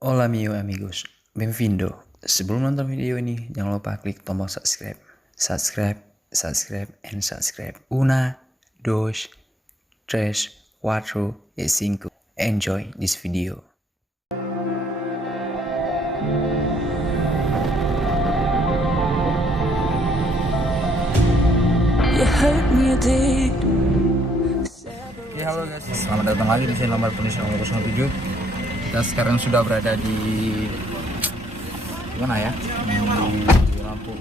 Hola amigos, benvindo. Sebelum nonton video ini, jangan lupa klik tombol subscribe. Subscribe. Una, dos, tres, cuatro, y cinco. Enjoy this video. Oke, halo guys, selamat datang lagi di channel nomor penulis nomor 07. Kita sekarang sudah berada di mana ya? Di Lampu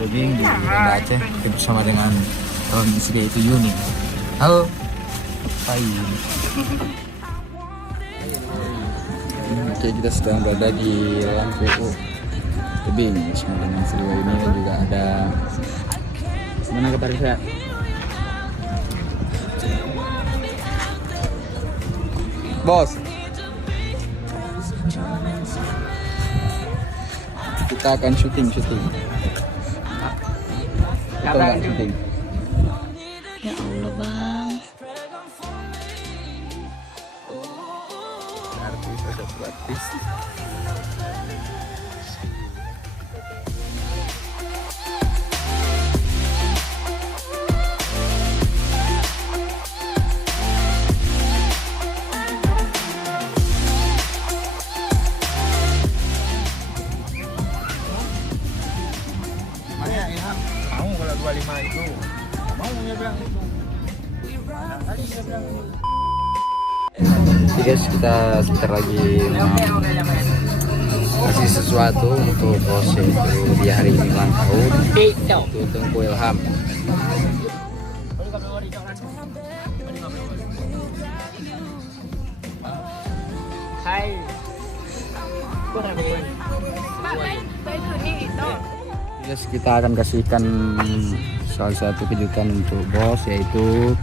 Tebing di Banda Aceh. Kita bersama dengan kawan istri itu Yuni. Halo. Hai. Oke, kita sedang berada di Lampu Tebing bersama dengan Sri Yuni dan juga ada mana ketarik saya? Bos, kita akan syuting. Atau nggak syuting? Ya Allah bang. Artis. Mau kalau 25 itu mau dia bilang itu. Jadi guys, kita sebentar lagi kasih sesuatu untuk bos itu di hari ini ulang tahun untuk Tengku Ilham. Hai. Guys, kita akan kasihkan salah satu kejutan untuk bos, yaitu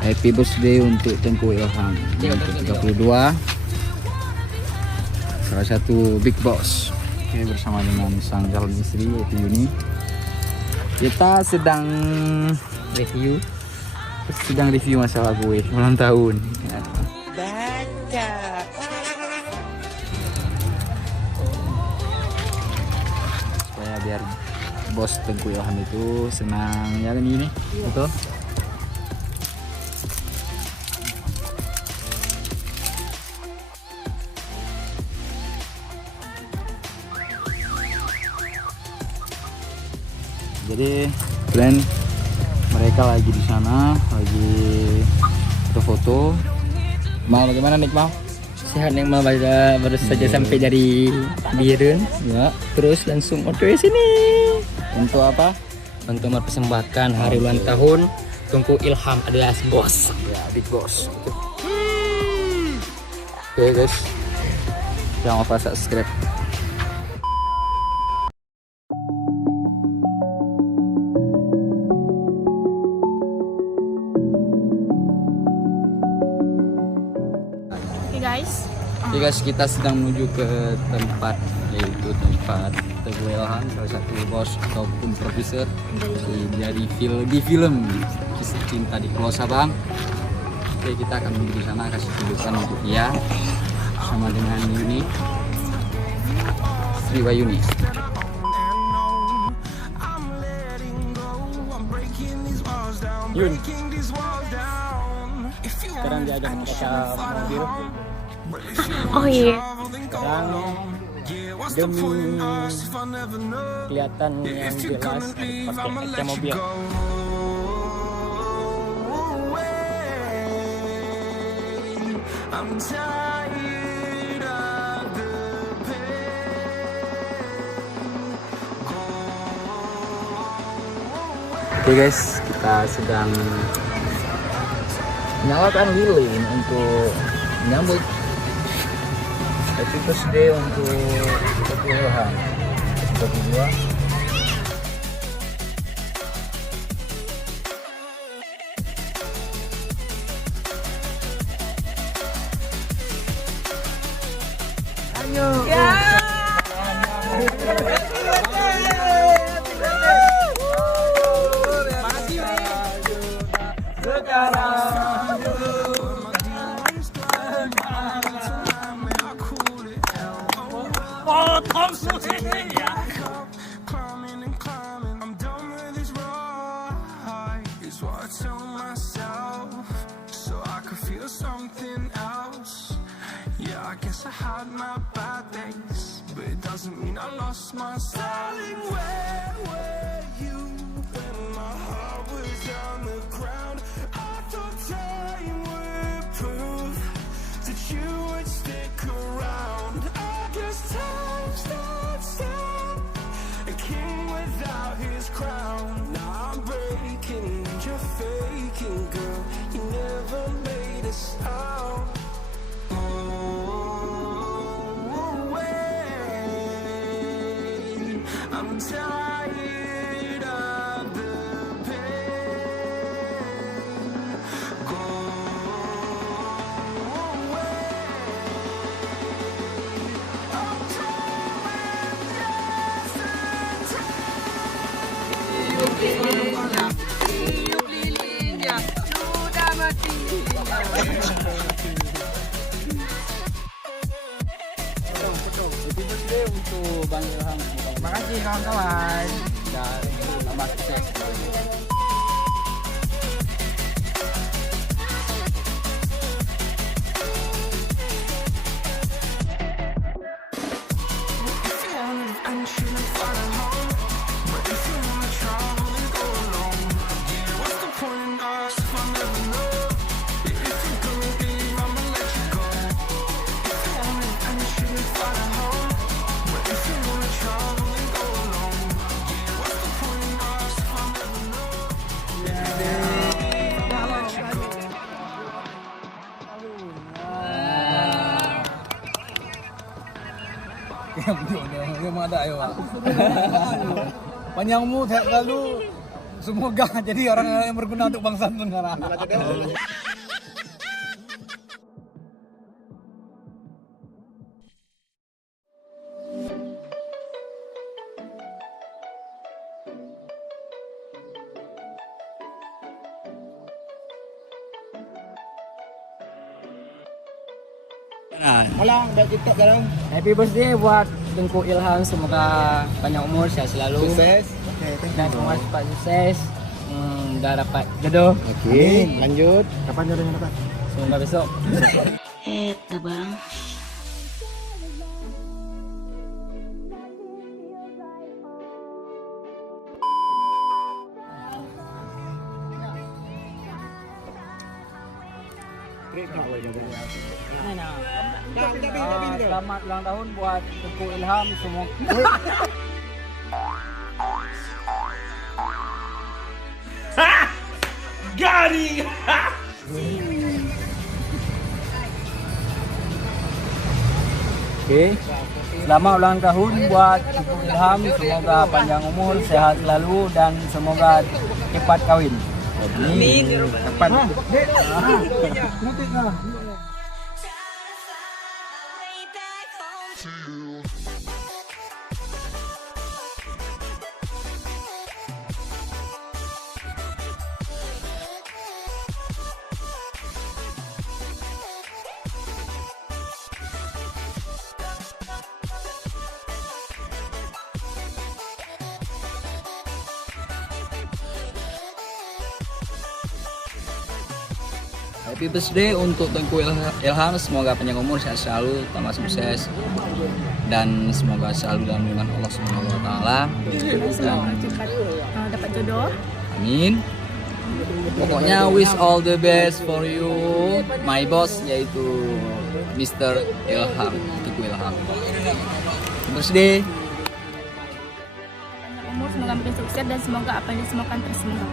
happy birthday untuk Tengku Ilham untuk 32, salah satu big boss. Oke, bersama dengan sang calon istri yaitu Yuni, kita sedang review masalah kue ulang tahun. Biar bos Tengku Ilham itu senang ya kan ini, betul? Jadi kalian mereka lagi di sana lagi foto-foto. Mau bagaimana nih mau? Sehat yang baru saja sampai dari Birun, Ya. terus langsung OTW sini Untuk apa? untuk mempersembahkan hari ulang tahun Tengku Ilham alias bos. Ya, big boss. Oke guys, jangan lupa subscribe. Oke guys, kita sedang menuju ke tempat, yaitu tempat Tengku Ilham, salah satu bos ataupun produser dari film Kisah Cinta di Pulau Sabang. Oke, kita akan menuju di sana, kasih tunjukkan untuk dia bersama dengan Yuni, Sri Wayuni. Yun, sekarang diajak kita mobil. Oh iya. Sekarang demi kelihatan yang jelas pakai kaca mobil. Oke guys, kita sedang menyalakan lilin untuk menyambut happy birthday untuk Tengku Ilham 32. Ayo. Ya. Sekarang Climbing and climbing, I'm done with this ride. Is what I tell myself, so I could feel something else. Yeah, I guess I had my bad days, but it doesn't mean I lost my style. Darling, where were you when my heart was on the ground? I thought time would prove that you would stick around. I guess time starts down, a king without his crown. Now I'm breaking and you're faking, girl. You never made a sound. I'm tired of the pain. Go away. I'm trying Happy birthday untuk Bang Ilham. Terima kasih kawan-kawan. Dan tambah sukses. Yang ada ayo. Panjang umur sehat selalu. Semoga jadi orang yang berguna untuk bangsa dan negara. Happy birthday buat Tengku Ilham, semoga panjang umur, sehat selalu. Sukses. Dan semua cepat sukses. Dah dapat jodoh. Oke. Lanjut. Kapan jodohnya dapat? Semoga besok. Bang. Selamat ulang tahun buat Tengku Ilham, semoga Oke. Selamat ulang tahun buat Tengku Ilham, semoga panjang umur, sehat selalu dan semoga cepat kawin. Amin. Cepat. Happy birthday untuk Tengku Ilham, semoga panjang umur, sehat selalu, tambah sukses dan semoga selalu dalam lindungan Allah Subhanahu wa taala. Semoga cepat dapat jodoh. Amin. Pokoknya wish all the best for you, my boss, yaitu Mr. Ilham, Tengku Ilham. Happy birthday. Umur semoga makin sukses dan semoga apa yang disemogakan tersemoga.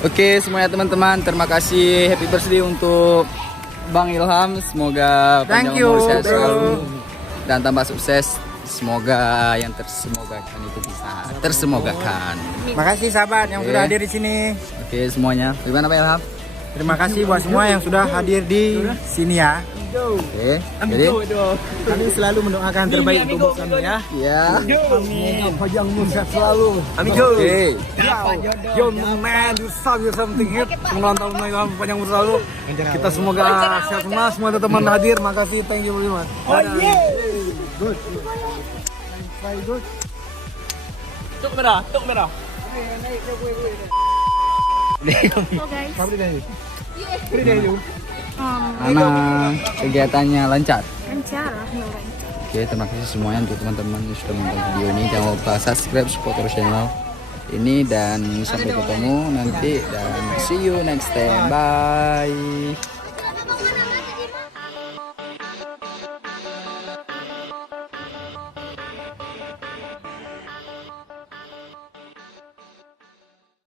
Oke semuanya teman-teman, terima kasih. Happy birthday untuk Bang Ilham, semoga panjang umur, sehat selalu dan tambah sukses. Semoga yang tersemogakan itu bisa tersemogakan. Makasih sahabat yang sudah hadir di sini. Oke semuanya, gimana Pak Ilham? Terima kasih buat semua yang sudah hadir di sini ya. Oke, jadi Kami selalu mendoakan terbaik untuk kami ya. ya. Amin. Panjang umur sehat selalu. Amin. Oke. Yo man, do something hit. Ulang tahun Ilham panjang umur selalu. Kita semoga sehat semua teman hadir. Makasih, thank you very much. Good. Very good. Tuk merah. So guys, Mana kegiatannya lancar? lancar lah, lancar. Oke, terima kasih semuanya untuk teman-teman yang sudah menonton video ini. Jangan lupa subscribe, support terus channel ini, dan sampai ketemu nanti, dan see you next time. Bye.